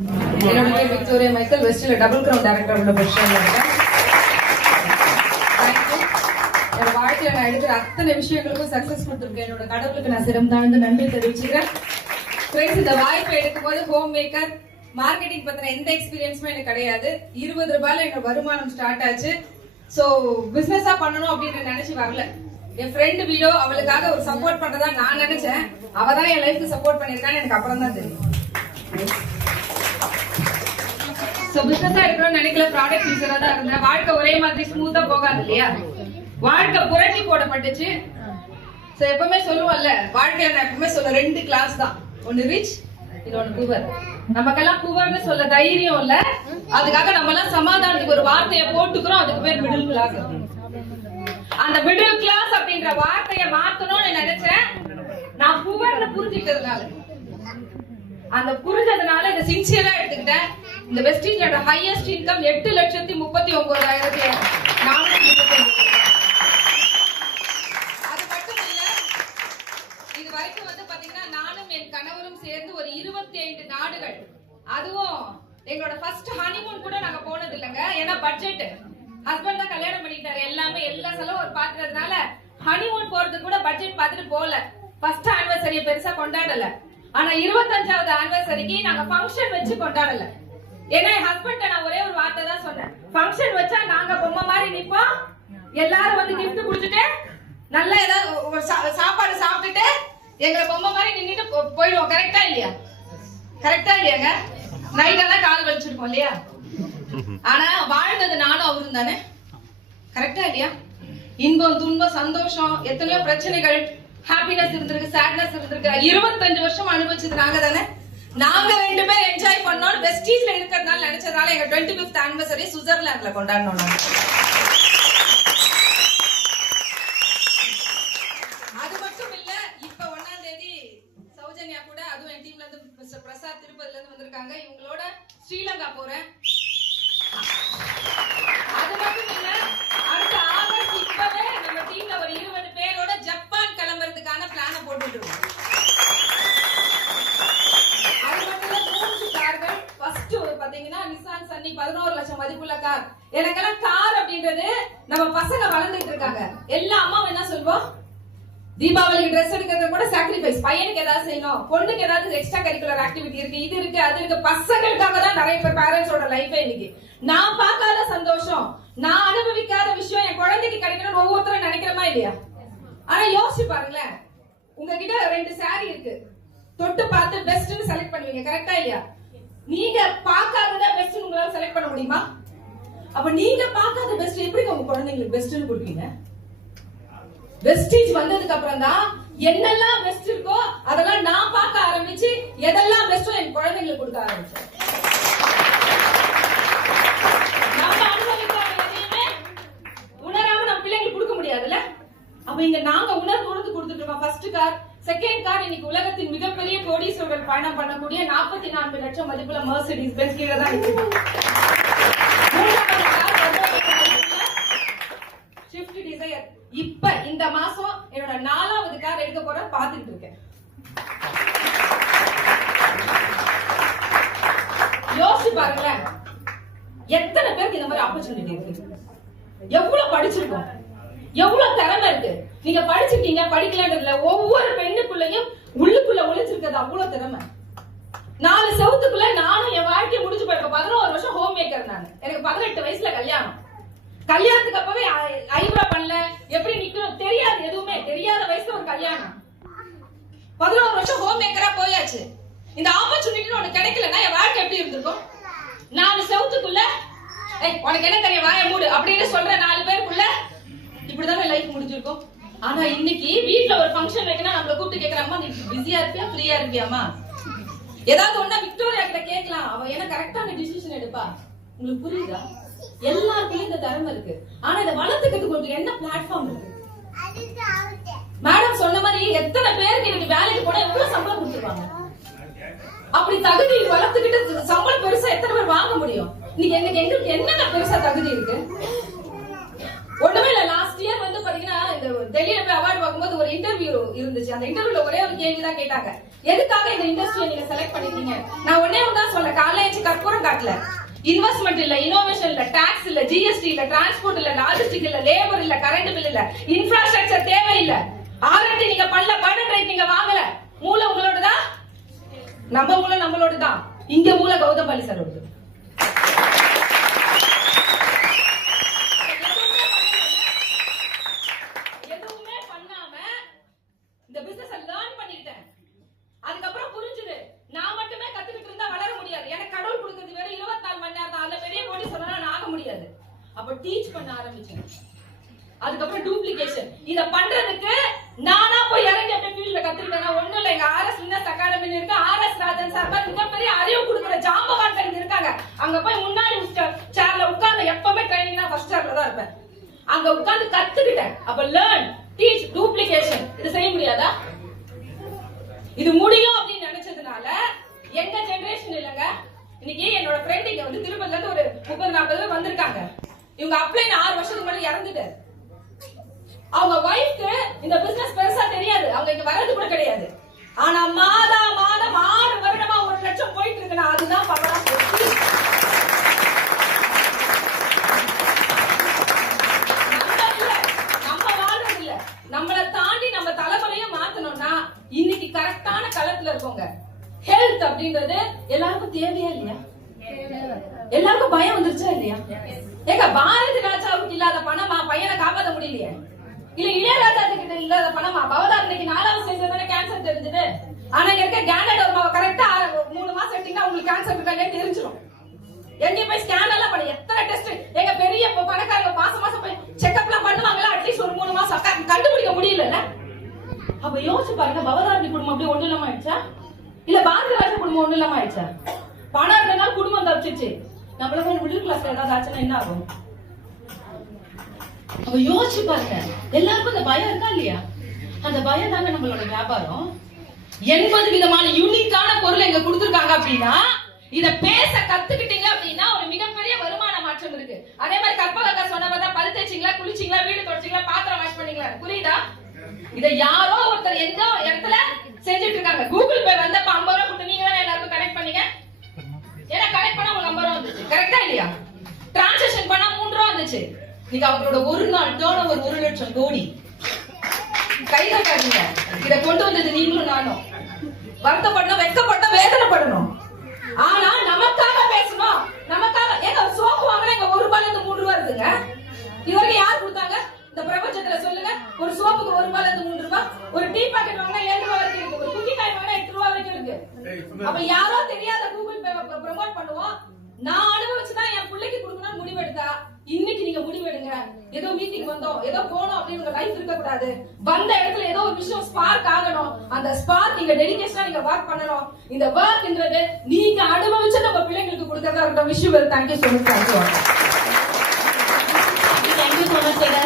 என்னோட பேர் Victoria Michael, வெஸ்ட்ல டபுள் கிரவுண்ட் டைரக்டர் உள்ள பொசிஷன்ல இருக்கேன். என்னோட வாழ்க்கையில நான் எடுக்கிற அத்தனை விஷயங்களுக்கும் சக்சஸ் கொடுத்துருக்கேன். என்னோட கடவுளுக்கு நான் சிரம் தாழ்ந்து நன்றி தெரிவிச்சுக்கிறேன். ஃப்ரெண்ட்ஸ், இந்த வாய்ப்பை எடுக்கும்போது ஹோம் மேக்கர் மார்க்கெட்டிங் பத்தின எந்த எக்ஸ்பீரியன்ஸுமே எனக்கு கிடையாது. 20 ரூபாயில என்னோட வருமானம் ஸ்டார்ட் ஆச்சு. சோ பிசினஸா பண்ணணும் அப்படின்னு நினைச்சு வரல. என் ஃப்ரெண்டு வீடோ அவளுக்காக ஒரு சப்போர்ட் பண்றதா நான் நினைச்சேன். அவதான் என் லைஃப்க்கு சப்போர்ட் பண்ணிருக்கான்னு எனக்கு அப்புறம் தான் தெரியும். சோ பிசினஸா இருக்கணும்னு நினைக்கல, ப்ராடக்ட் யூசரா தான் இருந்தேன். வாழ்க்கை ஒரே மாதிரி ஸ்மூத்தா போகாது இல்லையா, வாழ்க்கை புரட்டி போடப்பட்டுச்சு. சோ எப்பவுமே சொல்லுவோம்ல, வாழ்க்கையில நான் எப்பவுமே சொல்ல 2 கிளாஸ் தான், ஒன்னு ரிச், இன்னொன்னு புவர். நமக்கெல்லாம் புவர்னு சொல்ல தைரியம் இல்ல, அதுக்காக நம்ம எல்லாம் சமாதானத்துக்கு ஒரு வார்த்தையை போட்டுக்கிறோம், அதுக்கு பேர் மிடில் கிளாஸ். அந்த மிடில் கிளாஸ் அப்படின்ற வார்த்தையை மாத்தணும்னு நினைச்சேன். நான் புவர்னு புரிஞ்சுக்கிறதுனால, அந்த புரிஞ்சதுனால இதை சின்சியரா எடுத்துக்கிட்டேன். இந்த வெஸ்டீஜோட ஹையஸ்ட் இன்கம் 8,39,439. அது மட்டும் இல்ல, இது வரைக்கும் வந்து பாத்தீங்கன்னா நானும் என் கணவரும் சேர்ந்து ஒரு 25 நாடுகள், அதுவும் எங்களோட ஃபர்ஸ்ட் ஹனிமூன் கூட நாங்க போனது இல்லைங்க. ஏன்னா பட்ஜெட், ஹஸ்பண்ட் தான் கல்யாணம் பண்ணிட்டாரு, எல்லாமே எல்லா செலவும் ஒரு பாத்துறதுனால ஹனிமூன் போறதுக்கு கூட பட்ஜெட் பார்த்துட்டு போல. ஃபர்ஸ்ட் ஆனிவர்சரியை பெருசா கொண்டாடல. ஆனா 25வது ஆனிவர்சரிக்கு நாங்க ஃபங்க்ஷன் வச்சு கொண்டாடல. ஏன்னா என் ஹஸ்பண்ட் நான் ஒரே ஒரு வார்த்தை தான் சொன்னேன், ஃபங்க்ஷன் வச்சா நாங்க பொம்மை மாதிரி நிப்போம், எல்லாரும் வந்து கிஃப்ட் கொடுத்துட்டு நல்லா ஏதாவது சாப்பாடு சாப்பிட்டுட்டு எங்களை பொம்மை மாதிரி நின்னுட்டு போயிடுவோம். கரெக்டா இல்லையா? கரெக்டா இல்லையாங்க? நைட் எல்லாம் கால் வலிச்சிருக்கோம் இல்லையா? ஆனா வாழ்ந்தது நானும் அவரும் தானே. கரெக்டா இல்லையா? இன்பம், துன்பம், சந்தோஷம், எத்தனையோ பிரச்சனைகள், ஹாப்பினஸ் இருந்திருக்கு, சாட்னஸ் இருந்திருக்கு. 25 வருஷம் அனுபவிச்சது நாங்க தானே. நாங்க 2 பேரும் என்ஜாய் பண்ணோம். வெஸ்டீஸ்ல இருக்கிறதுனால நினைச்சதுனால எங்க 25th ஆனிவர்சரி சுவிட்சர்லாந்துல கொண்டாடணும். அது மட்டும் இல்ல, இப்ப 1ஆம் தேதி சௌஜன்யா கூட, அதுவும் என் டீம்ல இருந்து மிஸ்டர் பிரசாத் திருப்பதில இருந்து வந்திருக்காங்க, இவங்களோட ஸ்ரீலங்கா போறேன். அது மட்டும் இல்ல, அடுத்த ஆகஸ்ட் இப்பவே நம்ம டீம்ல ஒரு 20 பேரோட ஜப்பான் கிளம்புறதுக்கான பிளான போட்டுட்டு இருக்கோம். அது மட்டும் இல்ல, 3 கார்கள். ஃபர்ஸ்ட் பாத்தீங்கன்னா நிசான் சன்னி 11 லட்சம் மதிப்புள்ள கார். எனக்கெல்லாம் கார் அப்படின்றது, நம்ம பசங்க வளர்ந்துட்டு இருக்காங்க, எல்லா அம்மாவும் என்ன சொல்வோம், தீபாவளிக்கு ட்ரெஸ் எடுக்கிறது கூட சாக்ரிஃபைஸ். பையனுக்கு ஏதாவது செய்யணும், பொண்ணுக்கு ஏதாவது எக்ஸ்ட்ரா கரிக்குலர் ஆக்டிவிட்டி இருக்கு, இது இருக்கு, அது இருக்கு. பசங்களுக்காக தான் நிறைய பேர் பேரண்ட்ஸோட லைஃபே இன்னைக்கு. நான் பார்க்காத சந்தோஷம், நான் அனுபவிக்காத விஷயம் என் குழந்தைக்கு கிடைக்கணும்னு ஒவ்வொருத்தரும் நினைக்கிறமா இல்லையா? ஆனா யோசிச்சு பாருங்களேன், உங்ககிட்ட 2 சாரி இருக்கு, தொட்டு பார்த்து பெஸ்ட்னு செலக்ட் பண்ணுவீங்க. கரெக்டா இல்லையா? நீங்க பார்க்காதத பெஸ்ட்னு உங்களால செலக்ட் பண்ண முடியுமா? அப்ப நீங்க பார்க்காத பெஸ்ட் எப்படி உங்க குழந்தைங்களுக்கு பெஸ்ட்னு கொடுப்பீங்க? வெஸ்டீஜ் வந்ததுக்கு அப்புறம் தான் என்னெல்லாம் பெஸ்ட் இருக்கோ அதெல்லாம் நான் பார்க்க ஆரம்பிச்சு, எதெல்லாம் பெஸ்டோ என் குழந்தைங்களுக்கு கொடுக்க ஆரம்பிச்சேன். நம்ம அனுபவிக்காத எதையுமே உணராம நம்ம பிள்ளைங்களுக்கு கொடுக்க முடியாதுல்ல. அப்ப இங்க நாங்க உணர்ந்து கொடுத்துட்டு இருக்கோம். ஃபர்ஸ்ட் கார், செகண்ட் கார், இன்னைக்கு உலகத்தின் மிகப்பெரிய கோடீஸ்வரர்கள் பயணம் பண்ணக்கூடிய 44 லட்சம் மதிப்புள்ள மெர்சிடிஸ் பென்ஸ் கீழே தான் இருக்கு. Swift Dzire. இப்ப இந்த மாசம் என்னோட 4வது கார் எடுக்க போற பாத்துட்டு இருக்கேன். யோசிச்சு பாருங்களேன், எத்தனை பேருக்கு இந்த மாதிரி ஆப்பர்ச்சுனிட்டி இருக்கு? எவ்வளவு படிச்சிருக்கோம், எவ்வளவு திறமை இருக்கு. நீங்க படிச்சிருக்கீங்க படிக்கலன்றதுல, ஒவ்வொரு பெண்ணுக்குள்ளயும் உள்ளுக்குள்ள ஒளிஞ்சிருக்கிறது அவ்வளவு திறமை. 4 செவத்துக்குள்ள நானும் என் வாழ்க்கையை முடிச்சு போயிருக்கேன். 11 வருஷம் ஹோம் மேக்கர் நானு. எனக்கு 18 வயசுல கல்யாணம். கல்யாணத்துக்கு அப்பவே ஐப்ரோ பண்ணல, எப்படி நிக்கணும் தெரியாது, எதுவுமே தெரியாத வயசுல ஒரு கல்யாணம். 11 வருஷம் ஹோம் மேக்கரா போயாச்சு. இந்த ஆப்பர்ச்சுனிட்டி உனக்கு கிடைக்கலன்னா என் வாழ்க்கை எப்படி இருந்திருக்கும்? 4 செவத்துக்குள்ள உனக்கு என்ன தெரியும், வாய மூடு அப்படின்னு சொல்ற 4 பேருக்குள்ள இப்படிதான் லைஃப் முடிஞ்சிருக்கும். ஆனா இன்னைக்கு வீட்டுல ஒரு ஃபங்க்ஷன் வைக்கணும், நம்மள கூப்பிட்டு கேக்குறாமா, நீ பிஸியா இருப்பியா, ஃப்ரீயா இருப்பியாமா? ஏதாவது ஒண்ணா விக்டோரியா கிட்ட கேட்கலாம், அவ என்ன கரெக்டான டிசிஷன் எடுப்பா. உங்களுக்கு புரியுதா? எல்லாருக்கும் இந்த திறமை இருக்கு. ஆனா இதை வளர்த்துக்கிறதுக்கு உங்களுக்கு என்ன பிளாட்ஃபார்ம் இருக்கு? மேடம் சொன்ன மாதிரி எத்தனை பேருக்கு இன்னைக்கு வேலைக்கு போனா எவ்வளவு சம்பளம் கொடுத்துருவாங்க? அப்படி தகுதி வளர்த்துக்கிட்டு சம்பளம் பெருசா எத்தனை பேர் வாங்க முடியும்? இன்னைக்கு எங்களுக்கு என்னென்ன பெருசா தகுதி இருக்கு? ஒண்ணுமே இல்ல. லாஸ்ட் இயர் வந்து பாத்தீங்கன்னா இந்த டெல்லியில போய் அவார்டு வாங்கும்போது ஒரு இன்டர்வியூ இருந்துச்சு. அந்த இன்டர்வியூல ஒரே ஒரு கேள்வி தான் கேட்டாங்க, எதுக்காக இந்த இண்டஸ்ட்ரியை நீங்க செலக்ட் பண்ணிருக்கீங்க? நான் ஒன்னே ஒண்ணு தான் சொல்ல, காலேஜ் காட்டல. இன்வெஸ்ட்மெண்ட் இல்ல, இனோவேஷன் இல்ல, டாக்ஸ் இல்ல, ஜிஎஸ்டி இல்ல, டிரான்ஸ்போர்ட் இல்ல, லாஜிஸ்டிக் இல்ல, லேபர் இல்ல, கரண்ட் பில் இல்ல, இன்ஃப்ராஸ்ட்ரக்சர் தேவை இல்ல. ஆர்என்டி நீங்க பண்ணல, பர்டன் ரைட் நீங்க வாங்கல. மூளை உங்களோடதா, நம்ம மூளை நம்மளோடதான். இங்க மூளை கௌதம் பாலி சார் வருது. எதுவுமே பண்ணாம இந்த பிசினஸ் லேர்ன் பண்ணிட்டேன். அதுக்கப்புறம் புரிஞ்சுது, நான் மட்டுமே கத்துக்கிட்டு இருந்தா வளர முடியாது. எனக்கு கடவுள் கொடுக்கிறது வெறும் 24 மணி நேரம் தான். அந்த பெரிய கோடி சொன்னா நான் ஆக முடியாது. அப்ப டீச் பண்ண ஆரம்பிச்சேன். அதுக்கப்புறம் டூப்ளிகேஷன். இத பண்றதுக்கு நானா போய் இறங்கி அப்படியே ஃபீல்ட்ல கத்துக்கிட்டேன். ஒண்ணும் இல்ல, எங்க ஆர்எஸ் வின்னர்ஸ் அகாடமி இருக்கு. ஆர்எஸ் ராஜன் சார் மிகப்பெரிய அறிவு கொடுக்குற ஜாம்பவான்கள் இருக்காங்க. அங்க போய் முன்னாடி சேர்ல உட்கார்ந்து எப்பவுமே ட்ரைனிங்னா ஃபர்ஸ்ட் சேர்ல தான் இருப்பேன். அங்க உட்கார்ந்து கத்துக்கிட்டேன். அப்ப லேர்ன், டீச், டூப்ளிகேஷன். இது செய்ய முடியாதா? இது முடியும் அப்படின்னு நினைச்சதுனால எங்க ஜெனரேஷன் இல்லங்க. இன்னைக்கு என்னோட ஃப்ரெண்ட் இங்க வந்து திருப்பதில இருந்து ஒரு 30-40 பேர் வந்திருக்காங்க. இவங்க அப்ளை 6 வருஷத்துக்கு முன்னாடி இறந்துட்டு, அவங்க வைஃப்க்கு இந்த பிசினஸ் பெருசா தெரியாது. அவங்க இங்க வர்றது கூட கிடையாது. ஆனா மாதம் 6 வருடமா 1 லட்சம் போயிட்டு இருக்குன்னா அதுதான் பவரா போச்சு. நம்ம வாழ்றது இல்ல, நம்மளை தாண்டி நம்ம தலைமுறையும் மாத்தணும்னா இன்னைக்கு கரெக்டான களத்துல இருக்கோங்க. ஹெல்த் அப்படின்றது எல்லாருக்கும் தேவையா இல்லையா? எல்லாருக்கும் பயம் வந்துருச்சா இல்லையா? ஏங்க பாரதி ராஜாவுக்கு இல்லாத பணமா பையனை காப்பாற்ற முடியலையே? இல்ல இளையராஜா கிட்ட இல்லாத பணமா? பவதார் இன்னைக்கு 4வது ஸ்டேஜ்ல கேன்சர் தெரிஞ்சது. ஆனா இங்க இருக்க கேண்டட் ஒரு கரெக்டா 3 மாசம் எடுத்தீங்கன்னா உங்களுக்கு கேன்சர் இருக்கானே தெரிஞ்சிடும். எங்க போய் ஸ்கேன் எல்லாம் பண்ணி எத்தனை டெஸ்ட் எங்க பெரிய பணக்காரங்க மாசம் போய் செக்அப்லாம் பண்ணுவாங்களா? அட்லீஸ்ட் ஒரு 3 மாசம் கண்டுபிடிக்க முடியல. அப்ப யோசிச்சு பாருங்க, பவதாரணி குடும்பம் அப்படியே ஒண்ணு இல்லாம ஆயிடுச்சா? இல்ல பாரதி ராஜா குடும்பம் ஒண்ணு இல்லாம ஆயிடுச்சா? பணம் இருந்தனால குடும்பம் தப்பிச்சிச்சு. நம்மள மிடில் கிளாஸ்ல ஏதாவது ஆச்சுன்னா என்ன ஆகும்? அப்ப யோசிச்சு பாருங்க, எல்லாருக்கும் அந்த பயம் இருக்கா இல்லையா? அந்த பயம் தாங்க நம்மளோட வியாபாரம். 80 விதமான யூனிக்கான பொருள் எங்க கொடுத்துருக்காங்க அப்படின்னா, இத பேச கத்துக்கிட்டீங்க அப்படின்னா ஒரு மிகப்பெரிய வருமான மாற்றம் இருக்கு. அதே மாதிரி கற்பகக்கா சொன்னதான் பல் தேய்ச்சிங்களா, குளிச்சிங்களா, வீடு தொடச்சிங்களா, பாத்திரம் வாஷ் பண்ணீங்களா, புரியுதா? இத யாரோ ஒருத்தர் எந்த இடத்துல செஞ்சுட்டு இருக்காங்க. கூகுள் பே வந்தப்ப 50 ரூபாய் கொடுத்து நீங்க தான் எல்லாருக்கும் கனெக்ட் பண்ணீங்க. ஏன்னா கனெக்ட் பண்ணா உங்களுக்கு 50 ரூபாய் வந்துச்சு. கரெக்டா இல்லையா? டிரான்சாக்ஷன் பண்ணா 3 ரூபாய் வந்துச்சு. நீங்க அவங்களோட ஒரு நாள் டர்ன் ஓவர் 1 லட்சம் கோடி. கைதட்டாதீங்க. இத கொண்டு வந்தது நீங்களும் நானும். வருத்தப்படணும், வெட்கப்படணும், வேதனைப்படணும். ஆனா நமக்காக பேசணும். நமக்காக ஏங்க சோப்பு வாங்கினா இங்க 1 ரூபாயில இருந்து 3 ரூபாய் இருக்குங்க. இதுவரைக்கும் யார் கொடுத்தாங்க இந்த பிரபஞ்சத்துல? சொல்லுங்க. ஒரு சோப்புக்கு 1 ரூபாயில இருந்து 3 ரூபாய். ஒரு டீ பாக்கெட் வாங்கினா 7 ரூபாய் வரைக்கும் இருக்கு. ஒரு குக்கி காய் வாங்கினா 8 ரூபாய் வரைக்கும் இருக்கு. அப்ப யாரோ தெரியாத கூகுள் பே ப்ரோமோட் பண்ணுவோம். நான் அனுபவிச்சுதான் என் பிள்ளைக்கு கொடுக்கணும்னு முடிவெடுத்தா இன்னைக்கு நீங்க முடிவெடுங்க. ஏதோ மீட்டிங் வந்தோம், ஏதோ போனோம் அப்படின்னு உங்க லைஃப் இருக்க கூடாது. வந்த இடத்துல ஏதோ ஒரு விஷயம் ஸ்பார்க் ஆகணும். அந்த ஸ்பார்க் நீங்க டெடிகேஷனா நீங்க ஒர்க் பண்ணணும். இந்த ஒர்க்ன்றது நீங்க அனுபவிச்சு நம்ம பிள்ளைங்களுக்கு கொடுக்கறதா இருக்கட்டும். Wish you well. Thank you so much. Thank you. Thank you so much, Seda.